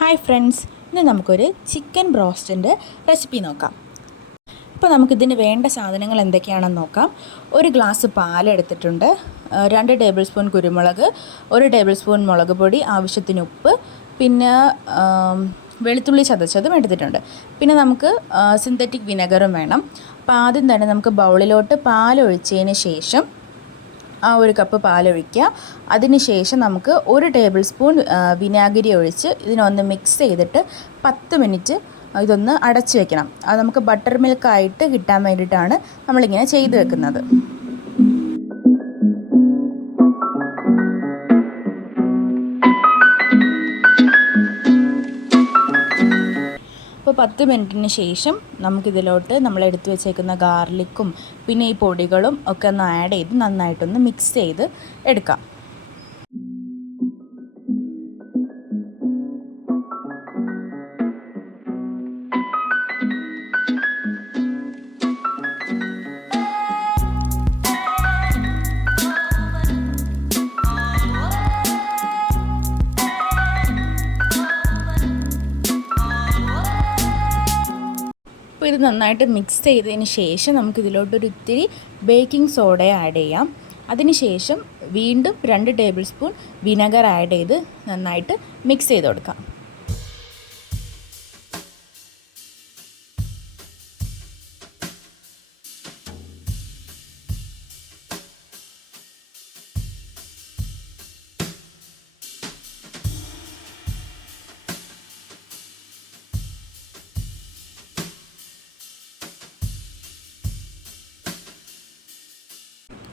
Hi friends, ഇന്ന് നമുക്കൊരു chicken ബ്രോസ്റ്റിൻ്റെ recipe നോക്കാം. ഇപ്പോൾ നമുക്കിതിന് വേണ്ട സാധനങ്ങൾ എന്തൊക്കെയാണെന്ന് നോക്കാം. ഒരു ഗ്ലാസ് പാലെടുത്തിട്ടുണ്ട്, 2 ടേബിൾ സ്പൂൺ കുരുമുളക്, 1 ടേബിൾ സ്പൂൺ മുളക് പൊടി, ആവശ്യത്തിന് ഉപ്പ്, പിന്നെ വെളുത്തുള്ളി ചതച്ചതും എടുത്തിട്ടുണ്ട്. പിന്നെ നമുക്ക് സിന്തറ്റിക് വിനെഗറും വേണം. അപ്പോൾ ആദ്യം തന്നെ നമുക്ക് ബൗളിലോട്ട് പാലൊഴിച്ചതിന് ശേഷം ഒരു കപ്പ് പാലൊഴിക്കുക. അതിനുശേഷം നമുക്ക് 1 ടേബിൾ സ്പൂൺ വിനാഗിരി ഒഴിച്ച് ഇതിനൊന്ന് മിക്സ് ചെയ്തിട്ട് 10 മിനിറ്റ് ഇതൊന്ന് അടച്ചു വെക്കണം. അത് നമുക്ക് ബട്ടർ മിൽക്കായിട്ട് കിട്ടാൻ വേണ്ടിയിട്ടാണ് നമ്മളിങ്ങനെ ചെയ്ത് വെക്കുന്നത്. അപ്പോൾ 10 മിനിറ്റിന് ശേഷം നമുക്കിതിലോട്ട് നമ്മൾ എടുത്തു വെച്ചേക്കുന്ന ഗാർലിക്കും പിന്നെ ഈ പൊടികളും ഒക്കെ ഒന്ന് ആഡ് ചെയ്ത് നന്നായിട്ടൊന്ന് മിക്സ് ചെയ്ത് എടുക്കാം. അപ്പോൾ ഇത് നന്നായിട്ട് മിക്സ് ചെയ്തതിന് ശേഷം നമുക്കിതിലോട്ടൊരു ഇത്തിരി ബേക്കിംഗ് സോഡ ആഡ് ചെയ്യാം. അതിനുശേഷം വീണ്ടും 2 ടേബിൾ സ്പൂൺ വിനെഗർ ആഡ് ചെയ്ത് നന്നായിട്ട് മിക്സ് ചെയ്ത് കൊടുക്കാം.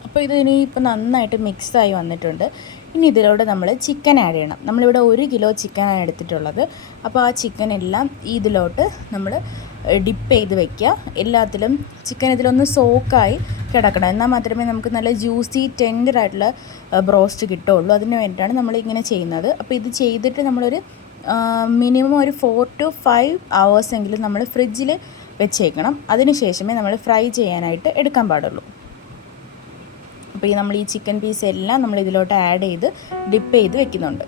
അപ്പോൾ ഇതിനിപ്പോൾ നന്നായിട്ട് മിക്സായി വന്നിട്ടുണ്ട്. ഇനി ഇതിലൂടെ നമ്മൾ ചിക്കൻ ആഡ് ചെയ്യണം. നമ്മളിവിടെ 1 കിലോ ചിക്കനാണ് എടുത്തിട്ടുള്ളത്. അപ്പോൾ ആ ചിക്കൻ എല്ലാം ഇതിലോട്ട് നമ്മൾ ഡിപ്പ് ചെയ്ത് വെക്കുക. എല്ലാത്തിലും ചിക്കൻ ഇതിലൊന്ന് സോക്കായി കിടക്കണം, എന്നാൽ മാത്രമേ നമുക്ക് നല്ല ജ്യൂസി ടെൻഡർ ആയിട്ടുള്ള ബ്രോസ്റ്റ് കിട്ടുള്ളൂ. അതിന് വേണ്ടിയിട്ടാണ് നമ്മളിങ്ങനെ ചെയ്യുന്നത്. അപ്പോൾ ഇത് ചെയ്തിട്ട് നമ്മളൊരു മിനിമം ഒരു 4 to 5 hours എങ്കിലും നമ്മൾ ഫ്രിഡ്ജിൽ വെച്ചേക്കണം. അതിന് ശേഷമേ നമ്മൾ ഫ്രൈ ചെയ്യാനായിട്ട് എടുക്കാൻ പാടുള്ളൂ. അപ്പോൾ നമ്മൾ ഈ ചിക്കൻ പീസ് എല്ലാം നമ്മൾ ഇതിലോട്ട് ആഡ് ചെയ്ത് ഡിപ്പ് ചെയ്ത് വെക്കുന്നുണ്ട്.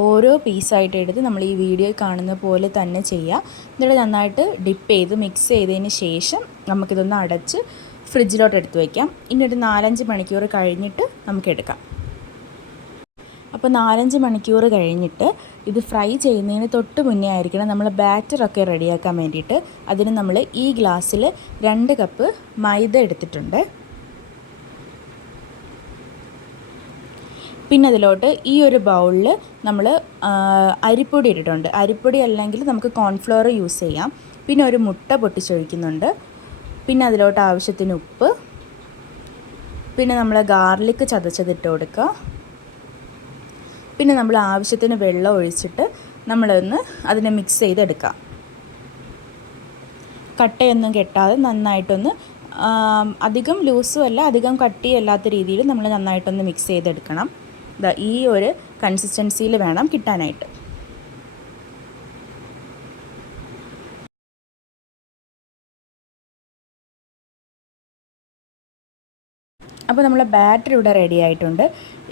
ഓരോ പീസായിട്ട് എടുത്ത് നമ്മൾ ഈ വീഡിയോയിൽ കാണുന്ന പോലെ തന്നെ ചെയ്യുക. എന്നിട്ട് നന്നായിട്ട് ഡിപ്പ് ചെയ്ത് മിക്സ് ചെയ്തതിന് ശേഷം നമുക്കിതൊന്ന് അടച്ച് ഫ്രിഡ്ജിലോട്ട് എടുത്ത് വയ്ക്കാം. ഇനി ഒരു 4-5 മണിക്കൂർ കഴിഞ്ഞിട്ട് നമുക്കെടുക്കാം. അപ്പോൾ 4-5 മണിക്കൂർ കഴിഞ്ഞിട്ട് ഇത് ഫ്രൈ ചെയ്യുന്നതിന് തൊട്ട് മുന്നേ ആയിരിക്കണം നമ്മൾ ബാറ്ററൊക്കെ റെഡിയാക്കാൻ വേണ്ടിയിട്ട്. അതിന് നമ്മൾ ഈ ഗ്ലാസ്സിൽ 2 കപ്പ് മൈദ എടുത്തിട്ടുണ്ട്. പിന്നെ അതിലോട്ട് ഈ ഒരു ബൗളിൽ നമ്മൾ അരിപ്പൊടി ഇട്ടിട്ടുണ്ട്. അരിപ്പൊടി അല്ലെങ്കിൽ നമുക്ക് കോൺഫ്ലവർ യൂസ് ചെയ്യാം. പിന്നെ ഒരു മുട്ട പൊട്ടിച്ചൊഴിക്കുന്നുണ്ട്. പിന്നെ അതിലോട്ട് ആവശ്യത്തിന് ഉപ്പ്, പിന്നെ നമ്മൾ ഗാർലിക്ക് ചതച്ചതിട്ട് കൊടുക്കുക. പിന്നെ നമ്മൾ ആവശ്യത്തിന് വെള്ളം ഒഴിച്ചിട്ട് നമ്മളൊന്ന് അതിനെ മിക്സ് ചെയ്തെടുക്കാം. കട്ടയൊന്നും കെട്ടാതെ നന്നായിട്ടൊന്ന് അധികം ലൂസും അല്ല അധികം കട്ടിയല്ലാത്ത രീതിയിൽ നമ്മൾ നന്നായിട്ടൊന്ന് മിക്സ് ചെയ്തെടുക്കണം. ഈ ഒരു കൺസിസ്റ്റൻസിയിൽ വേണം കിട്ടാനായിട്ട്. അപ്പോൾ നമ്മളെ ബാറ്റർ ഇവിടെ റെഡി ആയിട്ടുണ്ട്.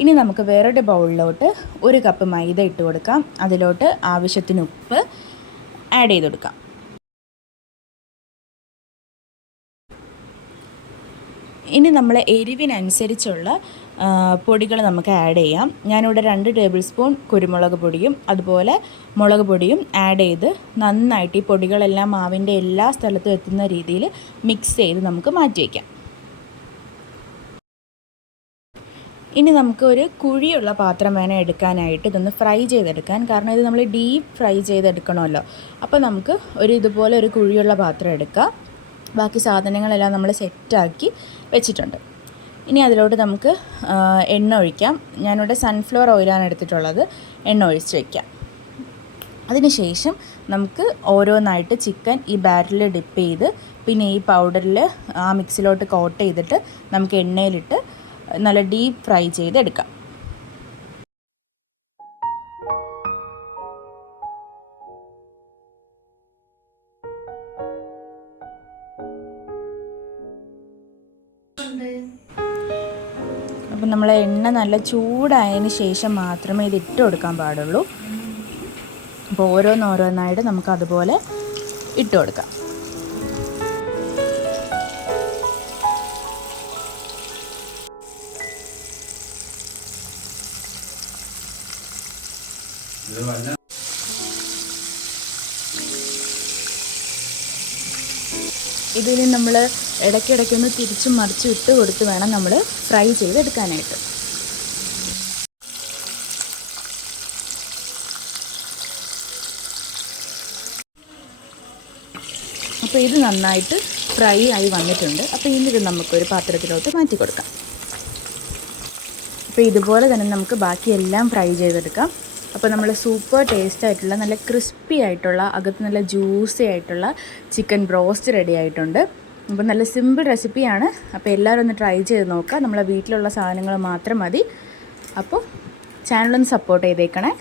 ഇനി നമുക്ക് വേറൊരു ബൗളിലോട്ട് 1 കപ്പ് മൈദ ഇട്ട് കൊടുക്കാം. അതിലോട്ട് ആവശ്യത്തിന് ഉപ്പ് ആഡ് ചെയ്ത് കൊടുക്കാം. ഇനി നമ്മൾ എരിവിനനുസരിച്ചുള്ള പൊടികൾ നമുക്ക് ആഡ് ചെയ്യാം. ഞാനിവിടെ 2 ടേബിൾ സ്പൂൺ കുരുമുളക് പൊടിയും അതുപോലെ മുളക് പൊടിയും ആഡ് ചെയ്ത് നന്നായിട്ട് ഈ പൊടികളെല്ലാം മാവിൻ്റെ എല്ലാ സ്ഥലത്തും എത്തുന്ന രീതിയിൽ മിക്സ് ചെയ്ത് നമുക്ക് മാറ്റി വയ്ക്കാം. ഇനി നമുക്ക് ഒരു കുഴിയുള്ള പാത്രം വേണം എടുക്കാനായിട്ട് ഇതൊന്ന് ഫ്രൈ ചെയ്തെടുക്കാൻ. കാരണം ഇത് നമ്മൾ ഡീപ്പ് ഫ്രൈ ചെയ്തെടുക്കണമല്ലോ. അപ്പോൾ നമുക്ക് ഇതുപോലെ ഒരു കുഴിയുള്ള പാത്രം എടുക്കുക. ബാക്കി സാധനങ്ങളെല്ലാം നമ്മൾ സെറ്റാക്കി വെച്ചിട്ടുണ്ട്. ഇനി അതിലോട്ട് നമുക്ക് എണ്ണ ഒഴിക്കാം. ഞാനിവിടെ സൺഫ്ലവർ ഓയിലാണ് എടുത്തിട്ടുള്ളത്. എണ്ണ ഒഴിച്ച് വയ്ക്കാം. അതിനുശേഷം നമുക്ക് ഓരോന്നായിട്ട് ചിക്കൻ ഈ ബാറ്ററിൽ ഡിപ്പ് ചെയ്ത് പിന്നെ ഈ പൗഡറിൽ ആ മിക്സിലോട്ട് കോട്ട് ചെയ്തിട്ട് നമുക്ക് എണ്ണയിലിട്ട് നല്ല ഡീപ്പ് ഫ്രൈ ചെയ്തെടുക്കാം. അപ്പം നമ്മൾ എണ്ണ നല്ല ചൂടായതിന് ശേഷം മാത്രമേ ഇത് ഇട്ട് കൊടുക്കാൻ പാടുള്ളൂ. അപ്പോൾ ഓരോന്നോരോന്നായിട്ട് നമുക്ക് അതുപോലെ ഇട്ട് കൊടുക്കാം. ഇതിന് നമ്മൾ ഇടയ്ക്കിടയ്ക്കൊന്ന് തിരിച്ചും മറിച്ചും ഇട്ട് കൊടുത്ത് വേണം നമ്മൾ ഫ്രൈ ചെയ്തെടുക്കാനായിട്ട്. അപ്പോൾ ഇത് നന്നായിട്ട് ഫ്രൈ ആയി വന്നിട്ടുണ്ട്. അപ്പോൾ ഇനി ഇത് നമുക്കൊരു പാത്രത്തിലോട്ട് മാറ്റി കൊടുക്കാം. അപ്പോൾ ഇതുപോലെ തന്നെ നമുക്ക് ബാക്കിയെല്ലാം ഫ്രൈ ചെയ്തെടുക്കാം. അപ്പോൾ നമ്മൾ സൂപ്പർ ടേസ്റ്റ് ആയിട്ടുള്ള നല്ല ക്രിസ്പി ആയിട്ടുള്ള അകത്ത് നല്ല ജ്യൂസി ആയിട്ടുള്ള ചിക്കൻ ബ്രോസ്റ്റ് റെഡി ആയിട്ടുണ്ട്. അപ്പോൾ നല്ല സിമ്പിൾ റെസിപ്പിയാണ്. അപ്പോൾ എല്ലാവരും ഒന്ന് ട്രൈ ചെയ്ത് നോക്കുക. നമ്മളെ വീട്ടിലുള്ള സാധനങ്ങൾ മാത്രം മതി. അപ്പോൾ ചാനലൊന്ന് സപ്പോർട്ട് ചെയ്തേക്കണേ.